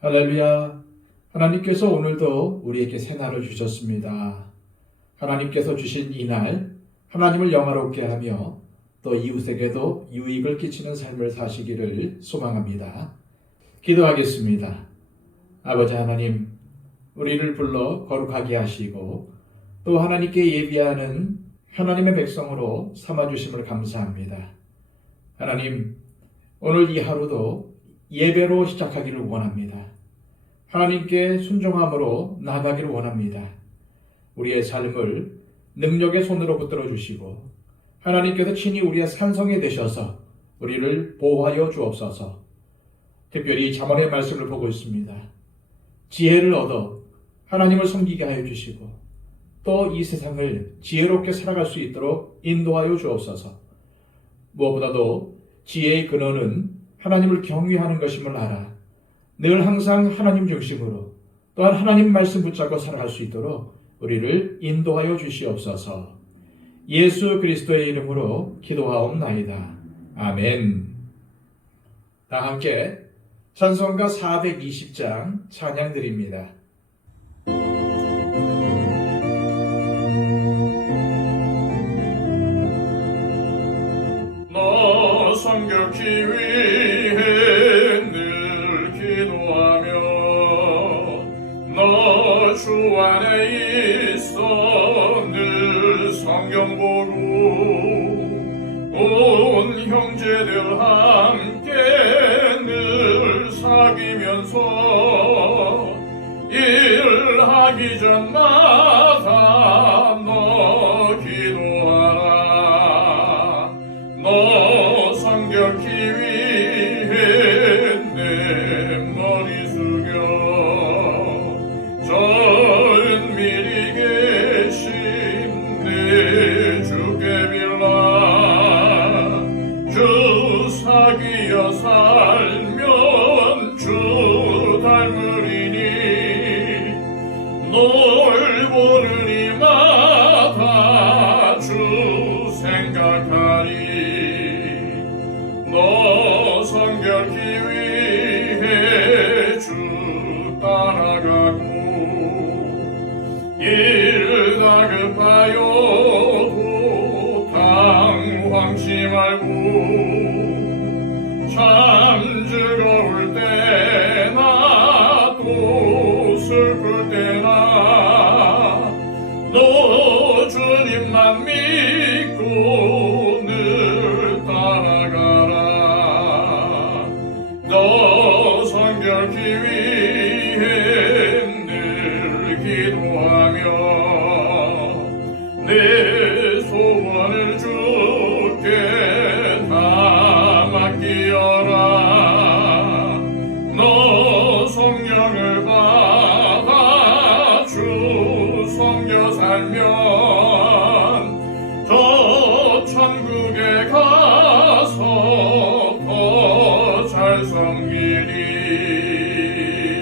할렐루야. 하나님께서 오늘도 우리에게 새날을 주셨습니다. 하나님께서 주신 이 날 하나님을 영화롭게 하며 또 이웃에게도 유익을 끼치는 삶을 사시기를 소망합니다. 기도하겠습니다. 아버지 하나님, 우리를 불러 거룩하게 하시고 또 하나님께 예비하는 하나님의 백성으로 삼아주심을 감사합니다. 하나님, 오늘 이 하루도 예배로 시작하기를 원합니다. 하나님께 순종함으로 나아가기를 원합니다. 우리의 삶을 능력의 손으로 붙들어 주시고 하나님께서 친히 우리의 산성이 되셔서 우리를 보호하여 주옵소서. 특별히 잠언의 말씀을 보고 있습니다. 지혜를 얻어 하나님을 섬기게 하여 주시고 또 이 세상을 지혜롭게 살아갈 수 있도록 인도하여 주옵소서. 무엇보다도 지혜의 근원은 하나님을 경외하는 것임을 알아 늘 항상 하나님 중심으로 또한 하나님 말씀 붙잡고 살아갈 수 있도록 우리를 인도하여 주시옵소서. 예수 그리스도의 이름으로 기도하옵나이다. 아멘. 다 함께 찬송가 420장 찬양 드립니다. 너 성결케 위해 늘 기도하며 너 주 안에 있어 늘 성경 보고 온 형제들 함께 늘 사귀면서 일하기 전마다 너 기도하라. 너 성결케 위해 내 머리 숙여 저 은밀히 계신 내 주께 빌라. 주 사귀어 살면 주 닮으리니 널 보는 이마다 주 생각하리. 너 성결케 위해 주 따라가고 일 다급하여도 당황치 말고 참 즐거울 때나 또 슬플 때나 너 주님만 믿고 늘 따라가라. 너 성결케 위해 늘 기도하며 내 소원을 주께 다 맡기어라. 너 성령을 받아 주 섬겨 살면 저 천국에 가서 더 잘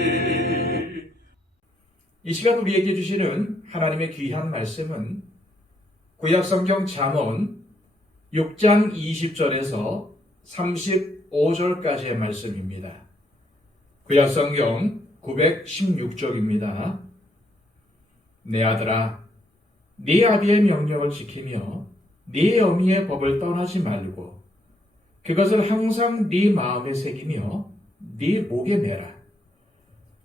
섬기리. 이 시간 우리에게 주시는 하나님의 귀한 말씀은 구약성경 잠언 6장 20절에서 35절까지의 말씀입니다. 구약성경 916쪽입니다. 내 아들아, 네 아비의 명령을 지키며 네 어미의 법을 떠나지 말고 그것을 항상 네 마음에 새기며 네 목에 매라.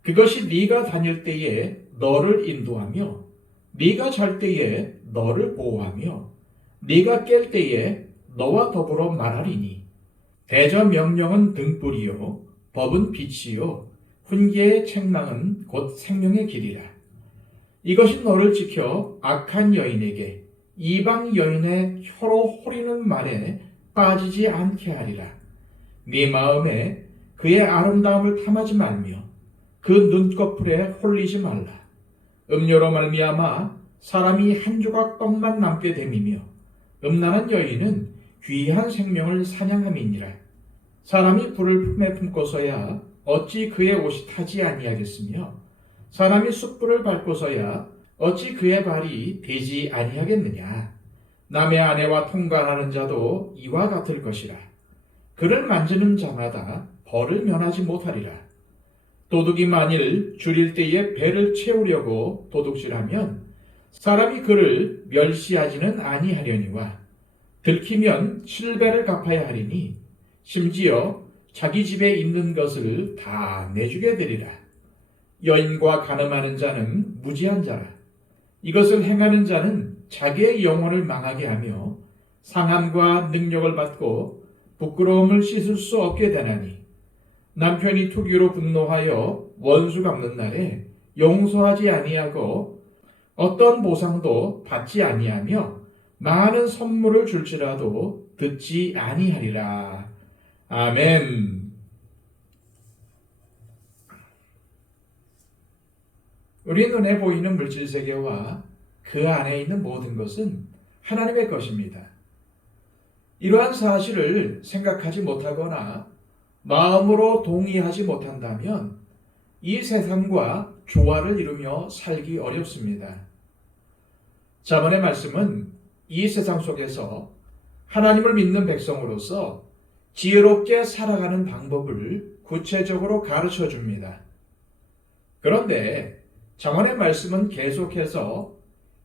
그것이 네가 다닐 때에 너를 인도하며 네가 잘 때에 너를 보호하며 네가 깰 때에 너와 더불어 말하리니 대저 명령은 등불이요 법은 빛이요 훈계의 책망은 곧 생명의 길이라. 이것이 너를 지켜 악한 여인에게 이방 여인의 혀로 호리는 말에 빠지지 않게 하리라. 네 마음에 그의 아름다움을 탐하지 말며 그 눈꺼풀에 홀리지 말라. 음료로 말미암아 사람이 한 조각 떡만 남게 됨이며 음란한 여인은 귀한 생명을 사냥함이니라. 사람이 불을 품에 품고서야 어찌 그의 옷이 타지 아니하겠으며 사람이 숯불을 밟고서야 어찌 그의 발이 되지 아니하겠느냐. 남의 아내와 통관하는 자도 이와 같을 것이라. 그를 만지는 자마다 벌을 면하지 못하리라. 도둑이 만일 줄일 때에 배를 채우려고 도둑질하면 사람이 그를 멸시하지는 아니하려니와 들키면 7배를 갚아야 하리니 심지어 자기 집에 있는 것을 다 내주게 되리라. 여인과 간음하는 자는 무지한 자라. 이것을 행하는 자는 자기의 영혼을 망하게 하며 상함과 능력을 받고 부끄러움을 씻을 수 없게 되나니 남편이 투기로 분노하여 원수 갚는 날에 용서하지 아니하고 어떤 보상도 받지 아니하며 많은 선물을 줄지라도 듣지 아니하리라. 아멘. 우리 눈에 보이는 물질 세계와 그 안에 있는 모든 것은 하나님의 것입니다. 이러한 사실을 생각하지 못하거나 마음으로 동의하지 못한다면 이 세상과 조화를 이루며 살기 어렵습니다. 자문의 말씀은 이 세상 속에서 하나님을 믿는 백성으로서 지혜롭게 살아가는 방법을 구체적으로 가르쳐 줍니다. 그런데 자문의 말씀은 계속해서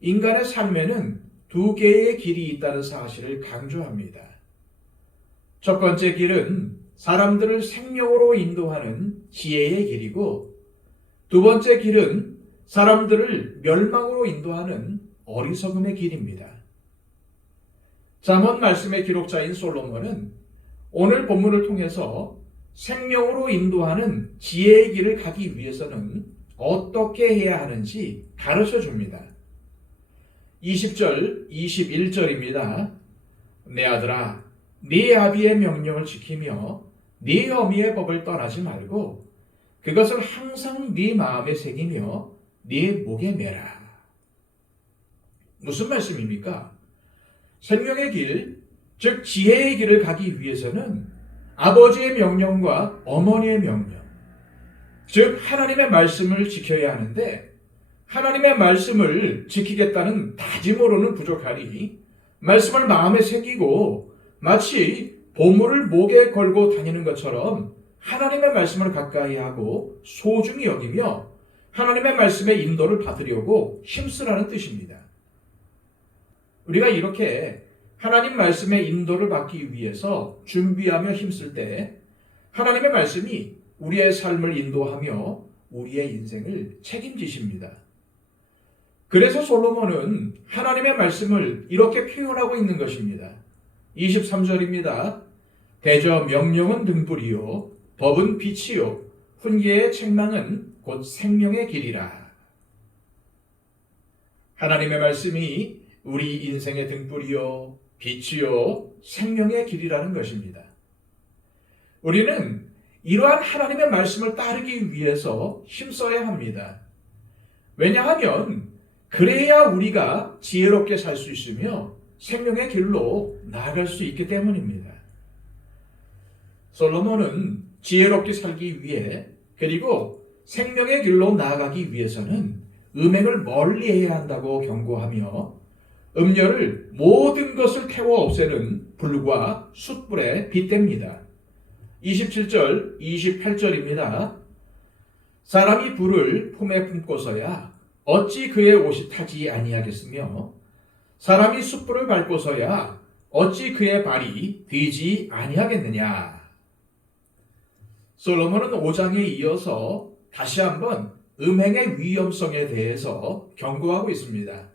인간의 삶에는 두 개의 길이 있다는 사실을 강조합니다. 첫 번째 길은 사람들을 생명으로 인도하는 지혜의 길이고 두 번째 길은 사람들을 멸망으로 인도하는 어리석음의 길입니다. 잠언 말씀의 기록자인 솔로몬은 오늘 본문을 통해서 생명으로 인도하는 지혜의 길을 가기 위해서는 어떻게 해야 하는지 가르쳐 줍니다. 20절, 21절입니다. 내 아들아, 네 아비의 명령을 지키며 네 어미의 법을 떠나지 말고 그것을 항상 네 마음에 새기며 네 목에 매라. 무슨 말씀입니까? 생명의 길, 즉 지혜의 길을 가기 위해서는 아버지의 명령과 어머니의 명령, 즉 하나님의 말씀을 지켜야 하는데 하나님의 말씀을 지키겠다는 다짐으로는 부족하니 말씀을 마음에 새기고 마치 보물을 목에 걸고 다니는 것처럼 하나님의 말씀을 가까이 하고 소중히 여기며 하나님의 말씀의 인도를 받으려고 힘쓰라는 뜻입니다. 우리가 이렇게 하나님 말씀의 인도를 받기 위해서 준비하며 힘쓸 때 하나님의 말씀이 우리의 삶을 인도하며 우리의 인생을 책임지십니다. 그래서 솔로몬은 하나님의 말씀을 이렇게 표현하고 있는 것입니다. 23절입니다. 대저 명령은 등불이요 법은 빛이요 훈계의 책망은 곧 생명의 길이라. 하나님의 말씀이 우리 인생의 등불이요 빛이요 생명의 길이라는 것입니다. 우리는 이러한 하나님의 말씀을 따르기 위해서 힘써야 합니다. 왜냐하면 그래야 우리가 지혜롭게 살 수 있으며 생명의 길로 나아갈 수 있기 때문입니다. 솔로몬은 지혜롭게 살기 위해 그리고 생명의 길로 나아가기 위해서는 음행을 멀리해야 한다고 경고하며 음료를 모든 것을 태워 없애는 불과 숯불에 빗댑니다. 27절, 28절입니다. 사람이 불을 품에 품고서야 어찌 그의 옷이 타지 아니하겠으며 사람이 숯불을 밟고서야 어찌 그의 발이 뒤지 아니하겠느냐. 솔로몬은 5장에 이어서 다시 한번 음행의 위험성에 대해서 경고하고 있습니다.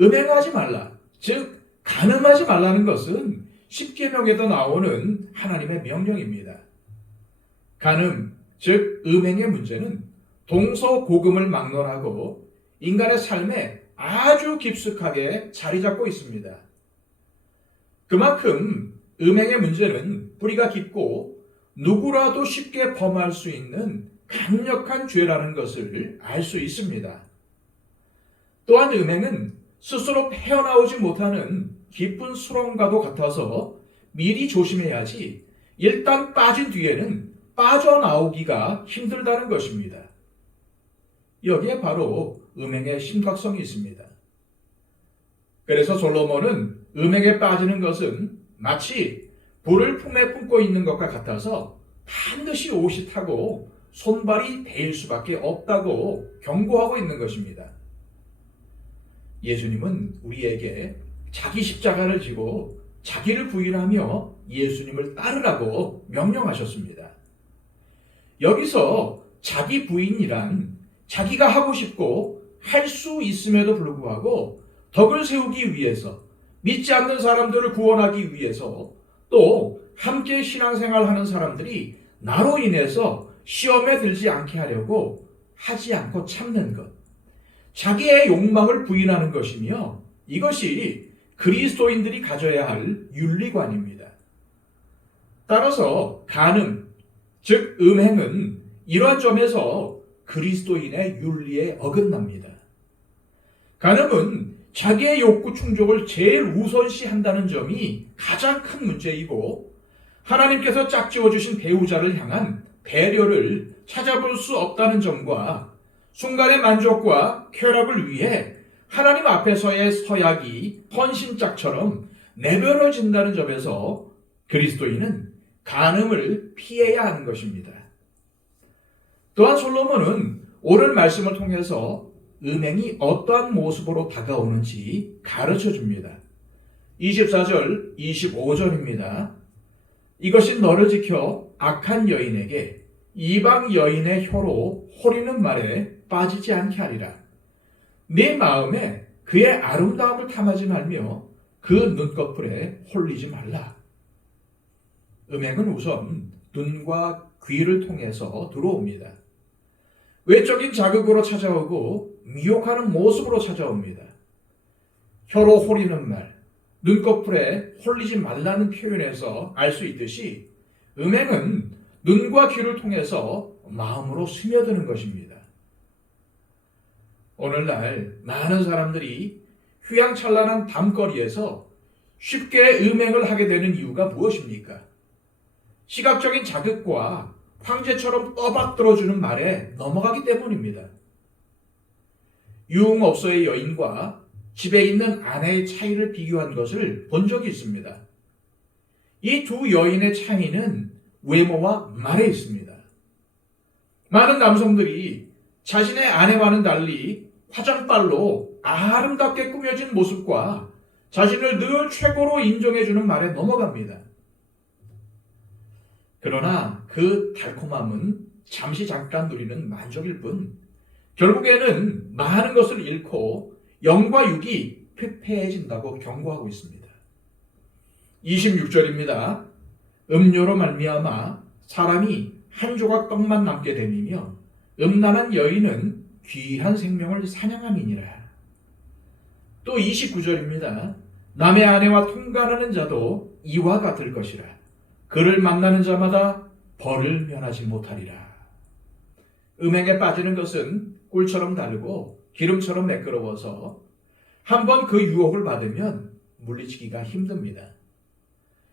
음행하지 말라, 즉 간음하지 말라는 것은 십계명에도 나오는 하나님의 명령입니다. 간음, 즉 음행의 문제는 동서고금을 막론하고 인간의 삶에 아주 깊숙하게 자리 잡고 있습니다. 그만큼 음행의 문제는 뿌리가 깊고 누구라도 쉽게 범할 수 있는 강력한 죄라는 것을 알 수 있습니다. 또한 음행은 스스로 헤어나오지 못하는 깊은 수렁과도 같아서 미리 조심해야지 일단 빠진 뒤에는 빠져나오기가 힘들다는 것입니다. 여기에 바로 음행의 심각성이 있습니다. 그래서 솔로몬은 음행에 빠지는 것은 마치 불을 품에 품고 있는 것과 같아서 반드시 옷이 타고 손발이 데일 수밖에 없다고 경고하고 있는 것입니다. 예수님은 우리에게 자기 십자가를 지고 자기를 부인하며 예수님을 따르라고 명령하셨습니다. 여기서 자기 부인이란 자기가 하고 싶고 할 수 있음에도 불구하고 덕을 세우기 위해서, 믿지 않는 사람들을 구원하기 위해서, 또 함께 신앙생활하는 사람들이 나로 인해서 시험에 들지 않게 하려고 하지 않고 참는 것, 자기의 욕망을 부인하는 것이며, 이것이 그리스도인들이 가져야 할 윤리관입니다. 따라서 간음, 즉 음행은 이러한 점에서 그리스도인의 윤리에 어긋납니다. 간음은 자기의 욕구 충족을 제일 우선시한다는 점이 가장 큰 문제이고, 하나님께서 짝지어 주신 배우자를 향한 배려를 찾아볼 수 없다는 점과 순간의 만족과 쾌락을 위해 하나님 앞에서의 서약이 헌신짝처럼 내버려진다는 점에서 그리스도인은 간음을 피해야 하는 것입니다. 또한 솔로몬은 오늘 말씀을 통해서 음행이 어떠한 모습으로 다가오는지 가르쳐 줍니다. 24절, 25절입니다. 이것이 너를 지켜 악한 여인에게 이방 여인의 혀로 호리는 말에 빠지지 않게 하리라. 네 마음에 그의 아름다움을 탐하지 말며 그 눈꺼풀에 홀리지 말라. 음행은 우선 눈과 귀를 통해서 들어옵니다. 외적인 자극으로 찾아오고 미혹하는 모습으로 찾아옵니다. 혀로 호리는 말, 눈꺼풀에 홀리지 말라는 표현에서 알 수 있듯이 음행은 눈과 귀를 통해서 마음으로 스며드는 것입니다. 오늘날 많은 사람들이 휘황찬란한 밤거리에서 쉽게 음행을 하게 되는 이유가 무엇입니까? 시각적인 자극과 황제처럼 떠받들어주는 말에 넘어가기 때문입니다. 유흥업소의 여인과 집에 있는 아내의 차이를 비교한 것을 본 적이 있습니다. 이 두 여인의 차이는 외모와 말에 있습니다. 많은 남성들이 자신의 아내와는 달리 화장빨로 아름답게 꾸며진 모습과 자신을 늘 최고로 인정해주는 말에 넘어갑니다. 그러나 그 달콤함은 잠시 잠깐 누리는 만족일 뿐 결국에는 많은 것을 잃고 영과 육이 폐폐해진다고 경고하고 있습니다. 26절입니다. 음료로 말미암아 사람이 한 조각 떡만 남게 됨이며 음란한 여인은 귀한 생명을 사냥함이니라. 또 29절입니다. 남의 아내와 통간하는 자도 이와 같을 것이라. 그를 만나는 자마다 벌을 면하지 못하리라. 음행에 빠지는 것은 꿀처럼 다르고 기름처럼 매끄러워서 한번 그 유혹을 받으면 물리치기가 힘듭니다.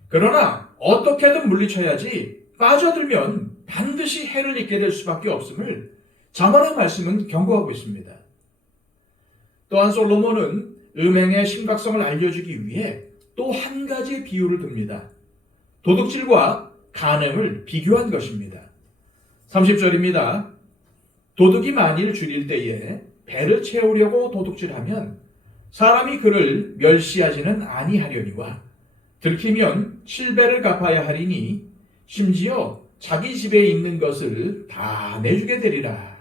그러나 어떻게든 물리쳐야지 빠져들면 반드시 해를 입게 될 수밖에 없음을 잠언의 말씀은 경고하고 있습니다. 또한 솔로몬은 음행의 심각성을 알려주기 위해 또 한 가지 비유를 듭니다. 도둑질과 간음을 비교한 것입니다. 30절입니다. 도둑이 만일 줄일 때에 배를 채우려고 도둑질하면 사람이 그를 멸시하지는 아니하려니와 들키면 7배를 갚아야 하리니 심지어 자기 집에 있는 것을 다 내주게 되리라.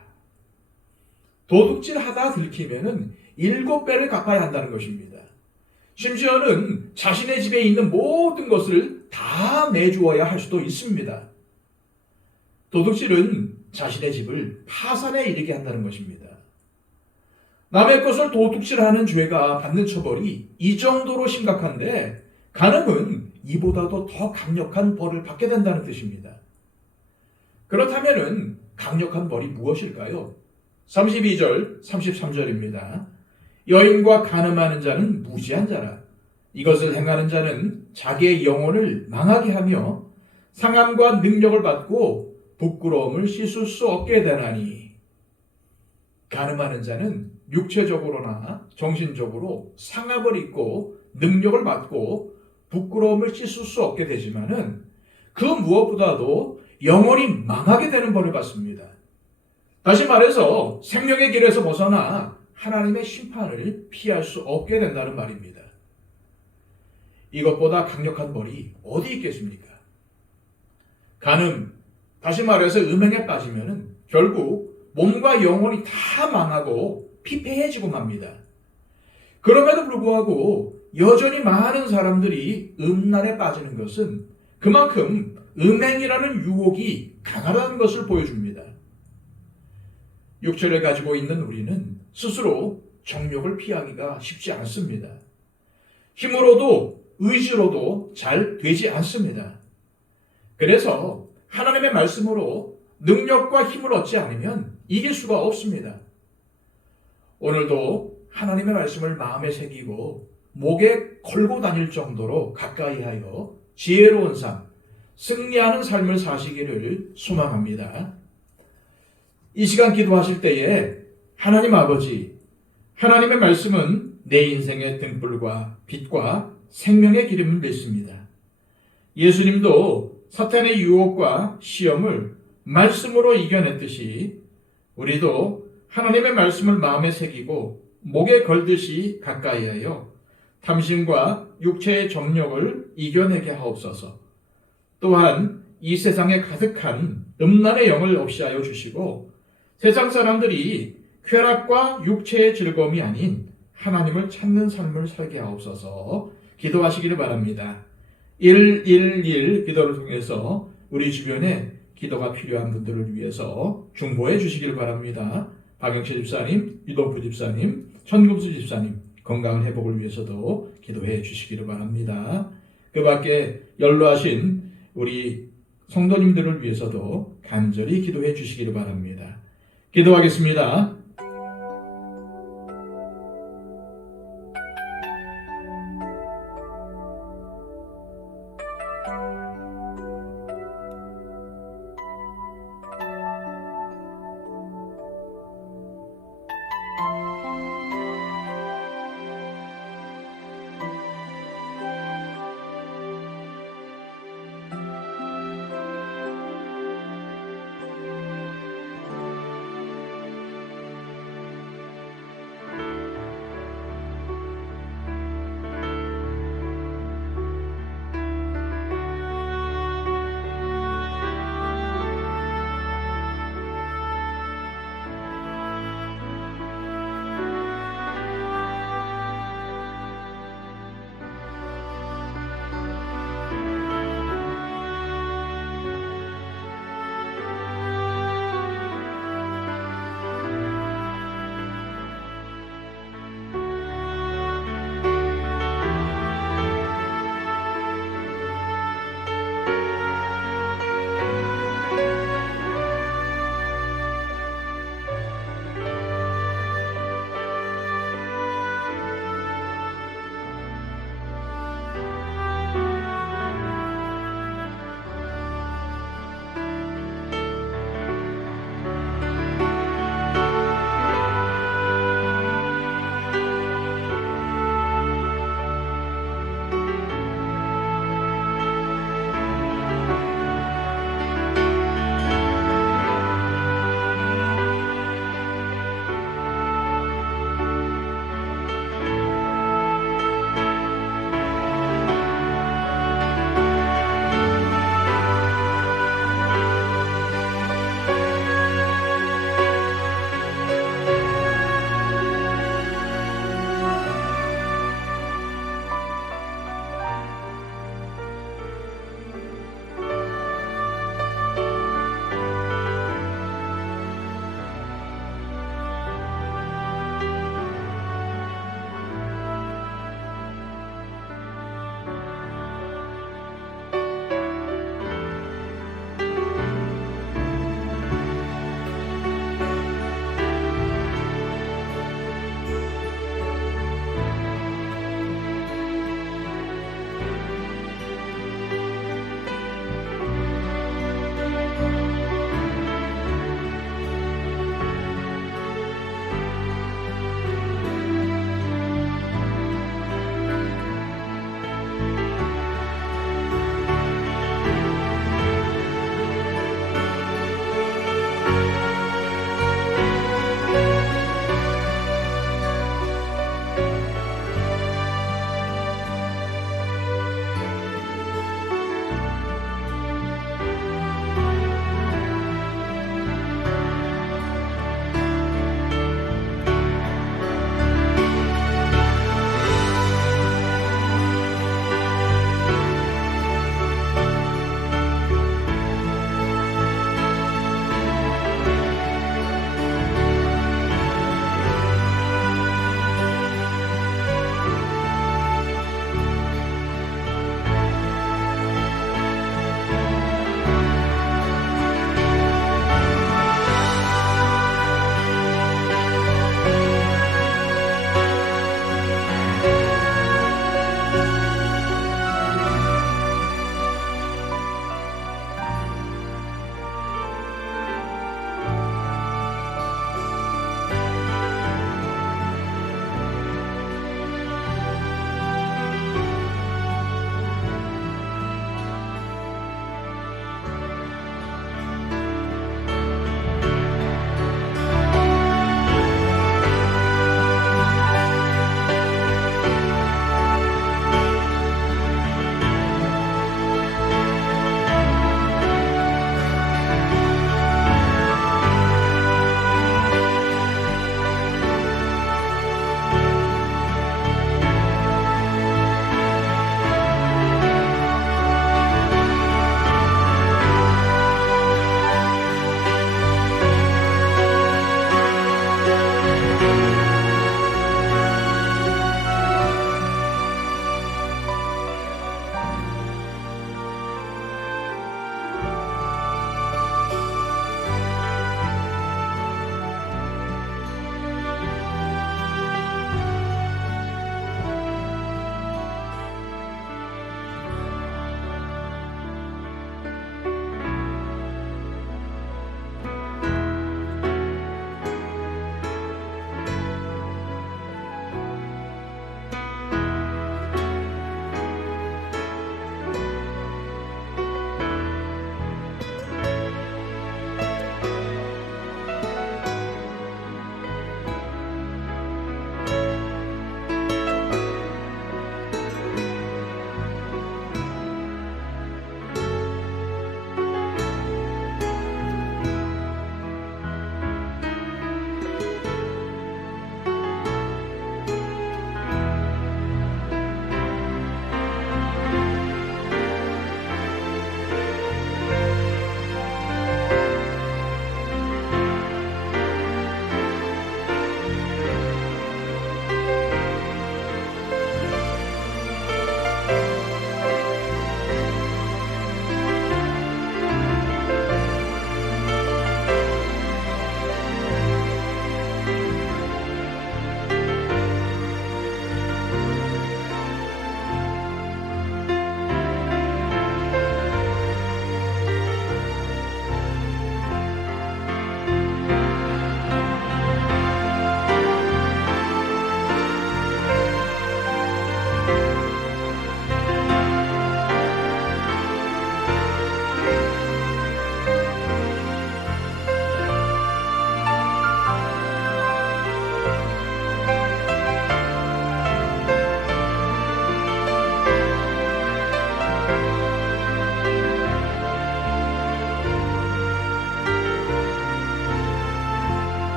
도둑질하다 들키면은 7배를 갚아야 한다는 것입니다. 심지어는 자신의 집에 있는 모든 것을 다 내주어야 할 수도 있습니다. 도둑질은 자신의 집을 파산에 이르게 한다는 것입니다. 남의 것을 도둑질하는 죄가 받는 처벌이 이 정도로 심각한데 간음은 이보다도 더 강력한 벌을 받게 된다는 뜻입니다. 그렇다면 강력한 벌이 무엇일까요? 32절, 33절입니다. 여인과 간음하는 자는 무지한 자라. 이것을 행하는 자는 자기의 영혼을 망하게 하며 상함과 능력을 받고 부끄러움을 씻을 수 없게 되나니. 간음하는 자는 육체적으로나 정신적으로 상함을 입고 능력을 받고 부끄러움을 씻을 수 없게 되지만은 그 무엇보다도 영원히 망하게 되는 벌을 받습니다. 다시 말해서 생명의 길에서 벗어나 하나님의 심판을 피할 수 없게 된다는 말입니다. 이것보다 강력한 벌이 어디 있겠습니까? 간음, 다시 말해서 음행에 빠지면 결국 몸과 영혼이 다 망하고 피폐해지고 맙니다. 그럼에도 불구하고 여전히 많은 사람들이 음란에 빠지는 것은 그만큼 음행이라는 유혹이 강하다는 것을 보여줍니다. 육체를 가지고 있는 우리는 스스로 정욕을 피하기가 쉽지 않습니다. 힘으로도 의지로도 잘 되지 않습니다. 그래서 하나님의 말씀으로 능력과 힘을 얻지 않으면 이길 수가 없습니다. 오늘도 하나님의 말씀을 마음에 새기고 목에 걸고 다닐 정도로 가까이 하여 지혜로운 삶, 승리하는 삶을 사시기를 소망합니다. 이 시간 기도하실 때에 하나님 아버지, 하나님의 말씀은 내 인생의 등불과 빛과 생명의 기름을 냈습니다. 예수님도 사탄의 유혹과 시험을 말씀으로 이겨냈듯이 우리도 하나님의 말씀을 마음에 새기고 목에 걸듯이 가까이 하여 탐심과 육체의 정욕을 이겨내게 하옵소서. 또한 이 세상에 가득한 음란의 영을 없이 하여 주시고 세상 사람들이 쾌락과 육체의 즐거움이 아닌 하나님을 찾는 삶을 살게 하옵소서. 기도하시기를 바랍니다. 111 기도를 통해서 우리 주변에 기도가 필요한 분들을 위해서 중보해 주시기를 바랍니다. 박영채 집사님, 유동프 집사님, 천금수 집사님 건강 회복을 위해서도 기도해 주시기를 바랍니다. 그 밖에 연로하신 우리 성도님들을 위해서도 간절히 기도해 주시기를 바랍니다. 기도하겠습니다.